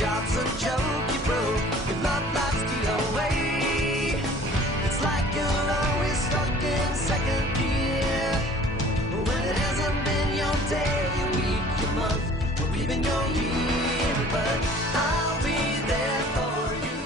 job's a joke, you broke. Your love life's the away. It's like you're always stuck in second gear. When it hasn't been your day, your week, your month, or even your year. But I'll be there for you.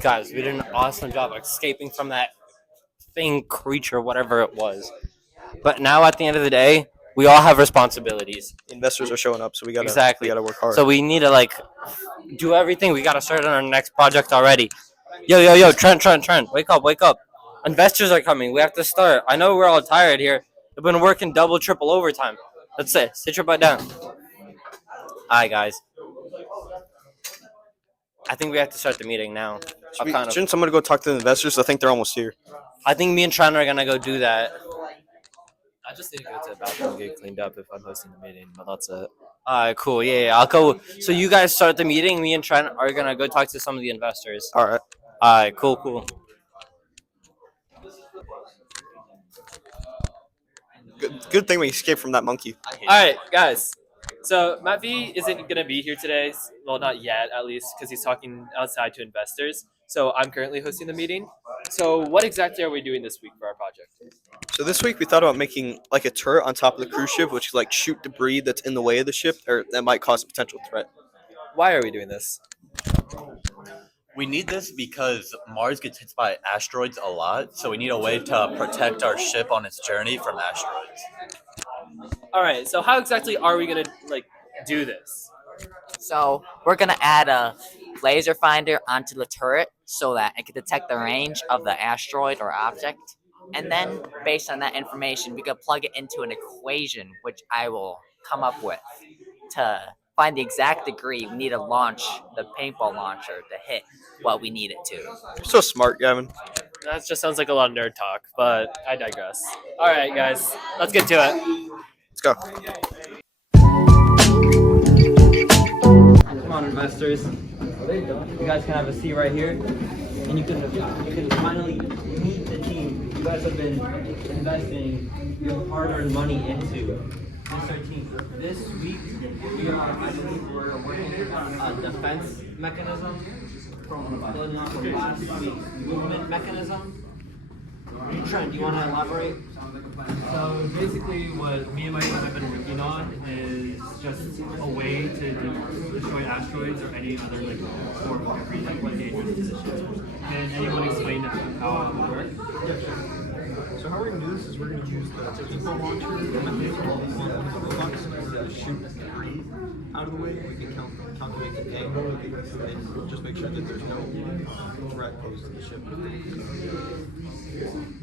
Guys, we did an awesome job escaping from that thing, creature, whatever it was. But now, at the end of the day, we all have responsibilities. Investors are showing up, so we Exactly. gotta work hard. So we need to do everything. We gotta start on our next project already. Yo, Trent, wake up. Investors are coming. We have to start. I know we're all tired here. We've been working double, triple overtime. That's it. Sit your butt down. All right, guys. I think we have to start the meeting now. Shouldn't someone go talk to the investors? I think they're almost here. I think me and Trent are gonna go do that. I just need to go to the bathroom and get cleaned up if I'm hosting the meeting, but that's it. Alright, cool. Yeah, I'll go. So you guys start the meeting. Me and Trent are gonna go talk to some of the investors. All right. Alright, cool. Good thing we escaped from that monkey. Alright, guys. So Matt V isn't going to be here today. Well, not yet, at least, because he's talking outside to investors. So I'm currently hosting the meeting. So what exactly are we doing this week for our project? So this week we thought about making like a turret on top of the cruise ship, which like shoot debris that's in the way of the ship, or that might cause a potential threat. Why are we doing this? We need this because Mars gets hit by asteroids a lot, so we need a way to protect our ship on its journey from asteroids. All right, so how exactly are we going to do this? So we're going to add a laser finder onto the turret so that it can detect the range of the asteroid or object. And then based on that information, we can plug it into an equation, which I will come up with to find the exact degree we need to launch the paintball launcher to hit what we need it to. You're so smart, Gavin. That just sounds like a lot of nerd talk, but I digress. All right, guys, let's get to it. Let's go. Come on, investors. You guys can have a seat right here, and you can finally meet the team you guys have been investing your hard-earned money into. Mr. Team, this week I believe we're working on a defense mechanism from building off of last week's movement mechanism. Trent, do you want to elaborate? So basically what me and my team have been working on is just a way to destroy asteroids or any other form of debris that would dangerous to the ship. Can anyone explain how it would work? So how we're going to do this is we're going to use the paintball launcher method on one of the robots in order to shoot debris out of the way. We can calculate the angle and just make sure that there's no threat posed to the ship. Can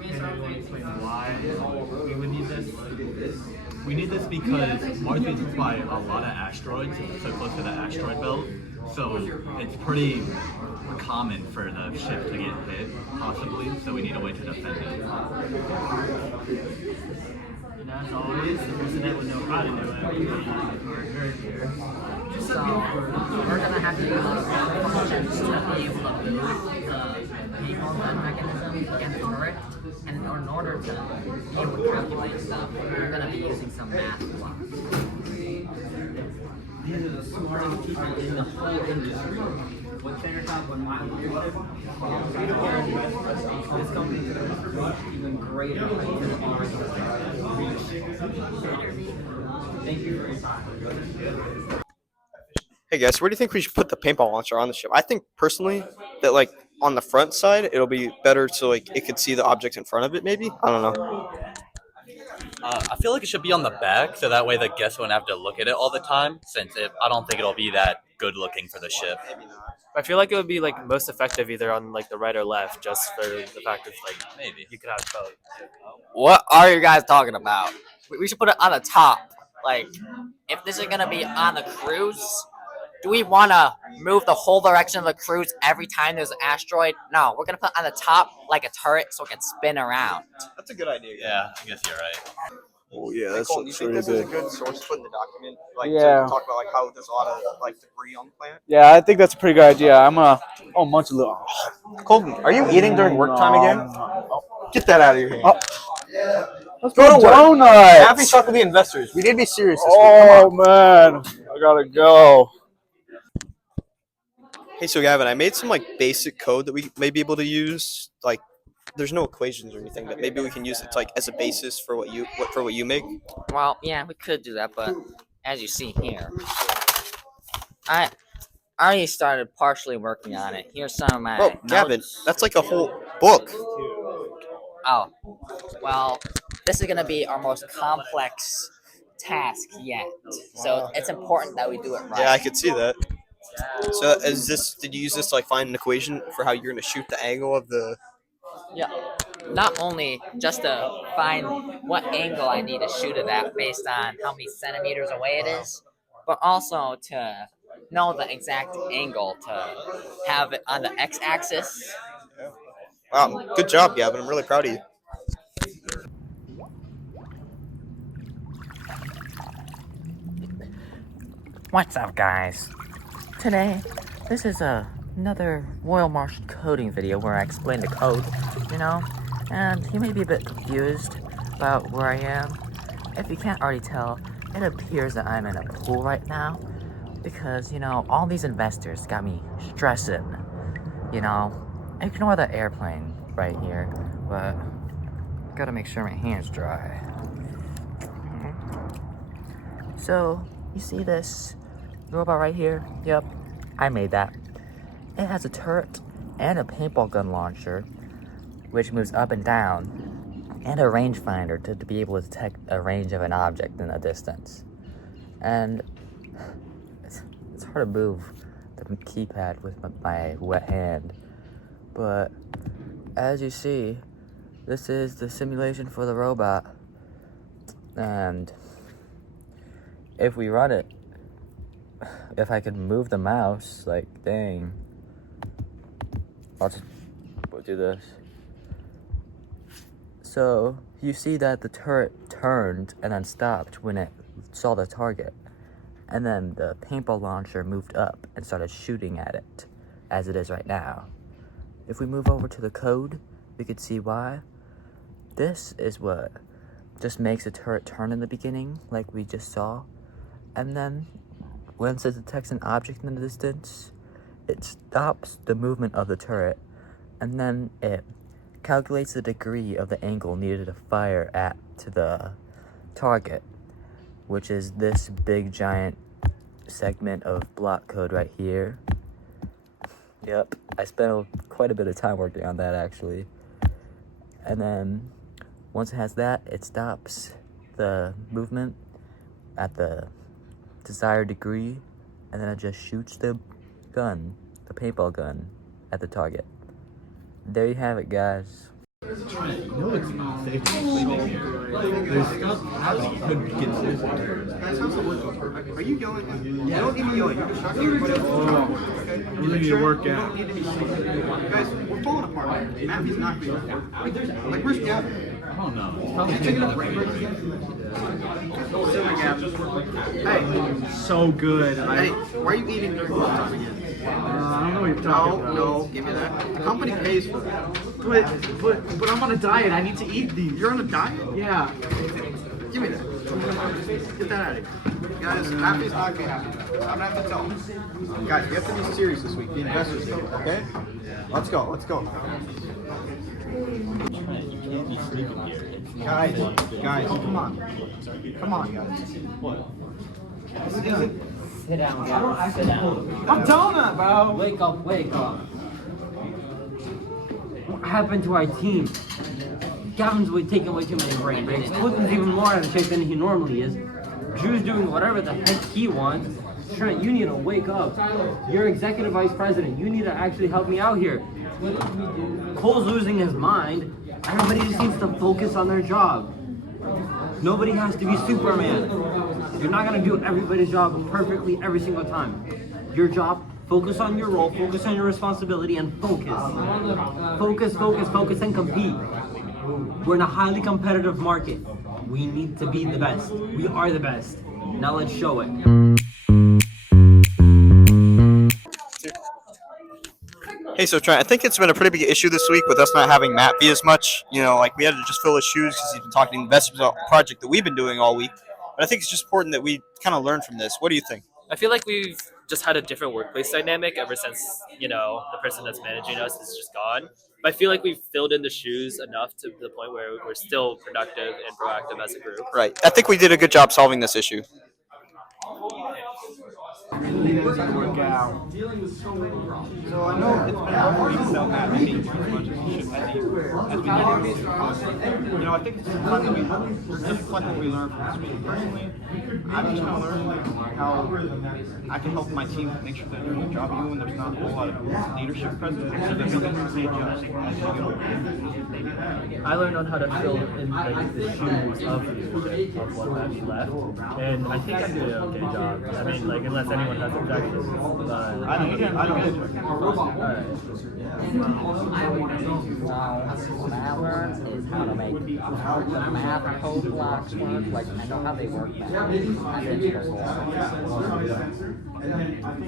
anyone explain why we would need this? We need this because Mars gets hit by a lot of asteroids, so close to the asteroid belt. So it's pretty common for the ship to get hit, possibly, so we need a way to defend it. And as always, the person that would know how to do it are very here. So we're going to have to use functions to be able to move the paintball gun mechanism against the turret. And in order to be able to calculate stuff, we're going to be using some math blocks. These are the smartest people in the whole industry. What Centertop, when my leadership, this company is going to reach even greater heights than ours. Thank you for your time. Hey guys, where do you think we should put the paintball launcher on the ship? I think personally that on the front side, it'll be better so it could see the object in front of it. Maybe, I don't know. I feel like it should be on the back, so that way the guests won't have to look at it all the time, since I don't think it'll be that good looking for the ship. I feel like it would be most effective either on the right or left, just for the fact that Maybe you could have both. What are you guys talking about? We should put it on the top. If this is going to be on the cruise, do we want to move the whole direction of the cruise every time there's an asteroid? No, we're going to put it on the top like a turret so it can spin around. That's a good idea. Yeah, I guess you're right. Oh yeah, Hey, Colton, do you think this is a good source to put in the document? Like Yeah. to talk about like how there's a lot of like debris on the plant? Yeah, I think that's a pretty good idea. I'm gonna munch a little. Colton, are you eating during work time again? Get that out of your hand. Let's Go to work. donuts. Happy talk with the investors. We need to be serious this week. Oh man, I gotta go. Hey, so Gavin, I made some like basic code that we may be able to use. Like, there's no equations or anything, but maybe we can use it like as a basis for what you make. Well, yeah, we could do that, but as you see here, I already started partially working on it. Here's some of my Bro, notes. Gavin, that's like a whole book. Oh, well, this is gonna be our most complex task yet, so it's important that we do it right. Yeah, I could see that. So, did you use this to like find an equation for how you're gonna shoot the angle of the? Yeah. Not only just to find what angle I need to shoot it at based on how many centimeters away it is, but also to know the exact angle to have it on the x-axis. Wow, good job, Gavin. I'm really proud of you. What's up, guys? Today, this is another Royal Martian coding video where I explain the code, and you may be a bit confused about where I am. If you can't already tell, it appears that I'm in a pool right now because, all these investors got me stressing. Ignore the airplane right here, but gotta make sure my hand's dry. So, you see this robot right here? Yep, I made that. It has a turret and a paintball gun launcher, which moves up and down, and a rangefinder to be able to detect a range of an object in the distance. And it's hard to move the keypad with my wet hand, but as you see, this is the simulation for the robot, and if we run it, if I could move the mouse, like, dang. We'll do this. So, you see that the turret turned and then stopped when it saw the target. And then the paintball launcher moved up and started shooting at it, as it is right now. If we move over to the code, we could see why. This is what just makes a turret turn in the beginning, like we just saw. And then, once it detects an object in the distance, it stops the movement of the turret, and then it calculates the degree of the angle needed to fire at to the target, which is this big giant segment of block code right here. Yep, I spent quite a bit of time working on that actually. And then, once it has that, it stops the movement at the desired degree, and then it just shoots the gun, the paintball gun, at the target. There you have it, guys. It's not safe to be sleeping here. There's stuff happening. You could get sick. Guys, how's the work? Are you yelling? Yeah. Don't even yell. You're distracting everybody else. Okay? We're gonna need to work out. You don't need to be sleeping. Guys, we're falling apart. Matthew's not being like, where's Gavin? I don't know. It's probably taking a break. Hey, So good. hey, why are you eating during work time again? I don't know what you're talking about. No, give me that. The company pays for that. But I'm on a diet. I need to eat these. You're on a diet? Yeah. Give me that. Get that out of here. Guys, Matthew's not gonna be happy. I'm gonna have to tell him. Guys, we have to be serious this week. The investors here, okay? Let's go, let's go. Guys, come on. Come on, guys. This isn't. Sit down, Gavin. Sit down. I'm telling that, bro. Wake up, wake up. What happened to our team? Gavin's taking way too many brain breaks. Clifton's even more out of shape than he normally is. Drew's doing whatever the heck he wants. Trent, you need to wake up. You're executive vice president. You need to actually help me out here. Cole's losing his mind. Everybody just needs to focus on their job. Nobody has to be Superman. You're not going to do everybody's job perfectly every single time. Your job, focus on your role, focus on your responsibility, and focus. Focus, focus, focus, and compete. We're in a highly competitive market. We need to be the best. We are the best. Now let's show it. Hey, so Trent, I think it's been a pretty big issue this week with us not having Matt be as much. You know, like we had to just fill his shoes because he's been talking to investors about the project that we've been doing all week. But I think it's just important that we kind of learn from this. What do you think? I feel like we've just had a different workplace dynamic ever since, the person that's managing us is just gone. But I feel like we've filled in the shoes enough to the point where we're still productive and proactive as a group. Right. I think we did a good job solving this issue. Work out. So I know it's been a couple weeks without Matt being too much as we should as we needed. I think it's just fun that we reflect what we learned from this week. Personally, I'm just gonna learn how I can help my team make sure they're doing their job even when there's not a whole lot of leadership present, so that we can readjust as we go. I learned on how to fill in the shoes of leadership of what Matt left, and I think I did an okay job. I mean, like unless anyone has objections, but I don't get it. alright. What I learned is how to make the math code blocks work. Like I know how they work now. I didn't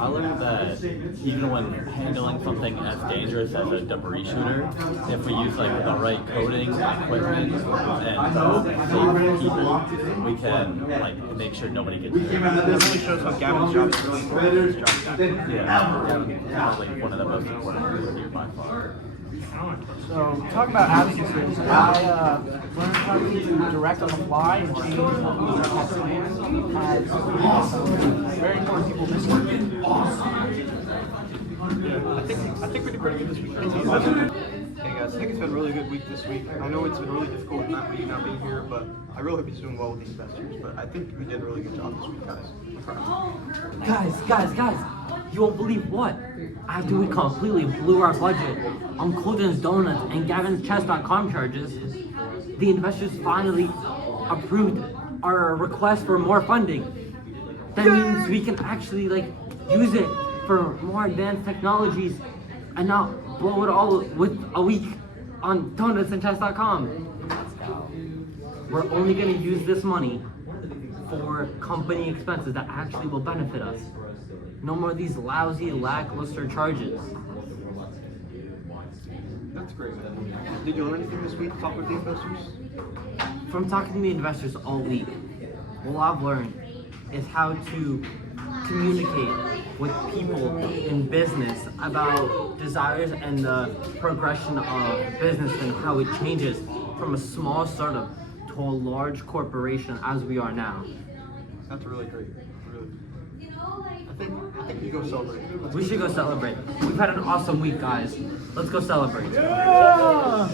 I learned that even when handling something as dangerous as a debris shooter, if we use like the right coding, equipment, and safe people, we can like make sure nobody gets hurt. It really shows how Gavin's job is really important. His job. Yeah, probably one of the most important things we do by far. So, talking about absences, I learned how to direct on the fly and change what had planned. Had very important people missing. I think we did pretty good this week. Hey guys, I think it's been a really good week this week. I know it's been really difficult with not being here, but I really hope he's doing well with the investors. But I think we did a really good job this week, guys. Guys, you won't believe what? After we completely blew our budget on Colton's Donuts and Gavin's Chess.com charges, the investors finally approved our request for more funding. That means we can actually use it for more advanced technologies and not blow it all with a week on Donuts and Chess.com. We're only going to use this money for company expenses that actually will benefit us. No more of these lousy, lackluster charges. That's great, man. Did you learn anything this week talking with the investors? From talking to the investors all week, what I've learned is how to communicate with people in business about desires and the progression of business and how it changes from a small startup to a large corporation as we are now. That's really great. Really. I think we go celebrate. We should go celebrate. We've had an awesome week, guys. Let's go celebrate. Yeah!